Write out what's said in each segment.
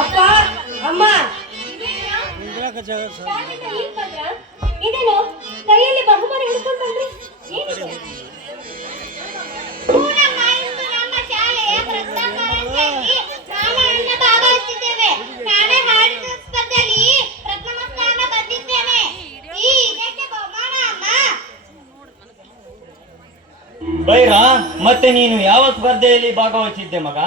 ಅಪ್ಪ ಅಮ್ಮ ಇದೇನು ಕೈಯಲ್ಲಿ ಬಹುಮಾನ ಹಿಡ್ಕೊಂಡು ಬಂದ್ರಿ? ಏನಿದೆ? ನಮ್ಮ ಶಾಲೆಯ ಪ್ರಥಮ ಸ್ಪರ್ಧೆಯಲ್ಲಿ ನಾನು ಭಾಗವಹಿಸಿದ್ದೇವೆ. ನಾನೇ ಹಾಡಿನ ಸ್ಪರ್ಧೆಯಲ್ಲಿ ಪ್ರಥಮ ಸ್ಥಾನ ಬಂದಿದ್ದೇನೆ. ಈ ಇದಕ್ಕೆ ಬಹುಮಾನ ಅಮ್ಮ. ಬೈರಾ, ಮತ್ತೆ ನೀನು ಯಾವ ಸ್ಪರ್ಧೆಯಲ್ಲಿ ಭಾಗವಹಿಸಿದ್ದೆ ಮಗ?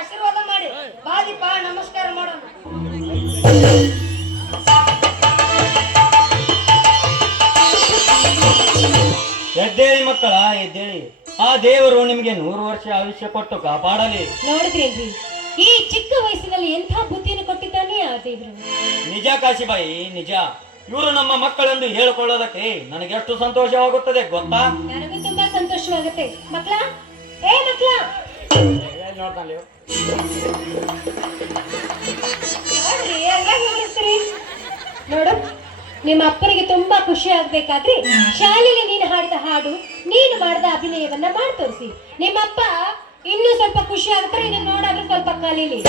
ಆಶೀರ್ವಾದ ಮಾಡಿ ಬಾದಿಪ್ಪ, ನಮಸ್ಕಾರ ಮಾಡೋಣ. ಎದ್ದೇಳಿ ಮಕ್ಕಳ, ಎದ್ದೇಳಿ. ಆ ದೇವರು ನಿಮಗೆ 100 ವರ್ಷ ಆಯುಷ್ಯ ಕೊಟ್ಟು ಕಾಪಾಡಲಿ. ನೋಡಿದ್ರೇನ್ರಿ, ಈ ಚಿಕ್ಕ ವಯಸ್ಸಿನಲ್ಲಿ ಎಂಥ ಬುದ್ಧಿಯನ್ನು ಕೊಟ್ಟಿದ್ದಾನೆ ಆ ದೇವರು. ನಿಜ ಕಾಶಿಬಾಯಿ, ನಿಜ. ಇವರು ನಮ್ಮ ಮಕ್ಕಳೆಂದು ಹೇಳಿಕೊಳ್ಳೋದಕ್ಕೆ ನನಗೆ ಎಷ್ಟು ಸಂತೋಷವಾಗುತ್ತದೆ ಗೊತ್ತಾ? ನನಗೂ ತುಂಬಾ ಸಂತೋಷವಾಗುತ್ತೆ. ಮಕ್ಕಳ, ಏ ಮಕ್ಕಳ, ನೋಡ್ತಾನೆ ನೋಡು, ನಿಮ್ಮ ಅಪ್ಪನಿಗೆ ತುಂಬಾ ಖುಷಿ ಆಗ್ಬೇಕಾದ್ರೆ ಶಾಲೆಯಲ್ಲಿ ನೀನು ಹಾಡಿದ ಹಾಡು, ನೀನು ಮಾಡಿದ ಅಭಿನಯವನ್ನ ಮಾಡಿ ತೋರಿಸಿ. ನಿಮ್ಮಪ್ಪ ಇನ್ನೂ ಸ್ವಲ್ಪ ಖುಷಿ ಆಗುತ್ತೆ. ಇದನ್ನ ನೋಡಾದ್ರೆ ಸ್ವಲ್ಪ ಕಲೀಲಿ.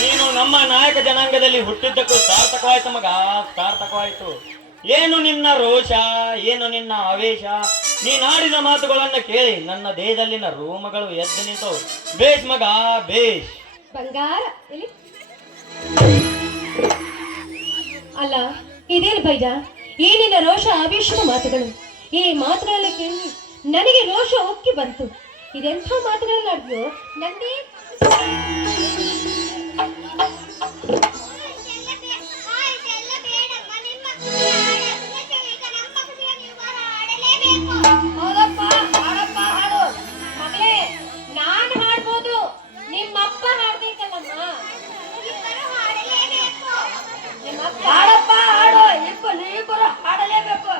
ನೀನು ನಮ್ಮ ನಾಯಕ ಜನಾಂಗದಲ್ಲಿ ಹುಟ್ಟಿದ್ದಕ್ಕೂ ಸಾರ್ಥಕವಾಯ್ತು ಮಗ, ಸಾರ್ಥಕವಾಯ್ತು. ಏನು ನಿನ್ನ ರೋಷ, ಏನು ನಿನ್ನ ಆವೇಶ. ನೀನಾಡಿದ ಮಾತುಗಳನ್ನ ಕೇಳಿ ನನ್ನ ದೇಹದಲ್ಲಿನ ರೋಮಗಳು ಎದ್ದು ನಿಂತು. ಬೇಷ್ ಮಗ, ಬೇಷ್. ಬಂಗಾರ ಅಲ್ಲ, ಇದೇನು ಬೈಜ, ಈ ನಿನ್ನ ರೋಷ ಆವೇಶದ ಮಾತುಗಳು. ಈ ಮಾತುಗಳಲ್ಲಿ ಕೇಳಿ ನನಗೆ ರೋಷ ಉಕ್ಕಿ ಬಂತು. ಇದೆಂಥ ಮಾತುಗಳನ್ನಾಡಿದ್ಯೋ ನಂದೇ ಹೌದಪ್ಪ ಹಾಡಪ್ಪ ಹಾಡು ಮಗಳೇ ನಾನ್ ಹಾಡ್ಬೋದು ನಿಮ್ಮಪ್ಪ ಹಾಡ್ಬೇಕಲ್ಲಮ್ಮ ನಿಮ್ಮಪ್ಪ ಹಾಡಪ್ಪ ಹಾಡು ನೀವಿಬ್ಬರು ಹಾಡಲೇಬೇಕು.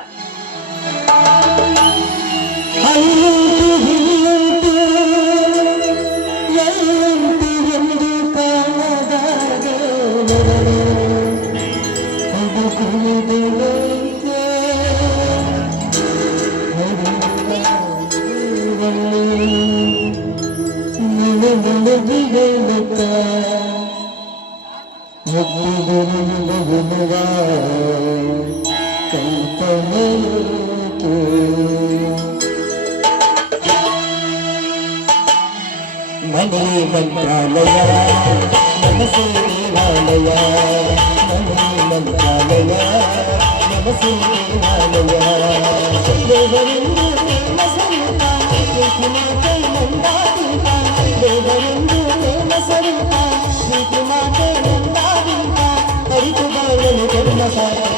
ಮನೆ ಮಂತ್ರಾಲಯ ಮನಸ್ಸು ದೇವಾಲಯ ಮನೆ ಮಂತ್ರಾಲಯ ಮನಸ್ಸು ದೇವಾಲಯ ದೇವರೆಂದು ಪ್ರೇಮ ಸ್ವರೂಪ ಪ್ರೀತಿ ಮಾತೆ ನಂದಾದೀಪ ದೇವರೆಂದು ಪ್ರೇಮ ಸ್ವರೂಪ ಪ್ರೀತಿ ಮಾತೆ ನಂದಾದೀಪ ಅರಿತು ಬಾಳಲು ಕರುಣ ಸಾಧಕ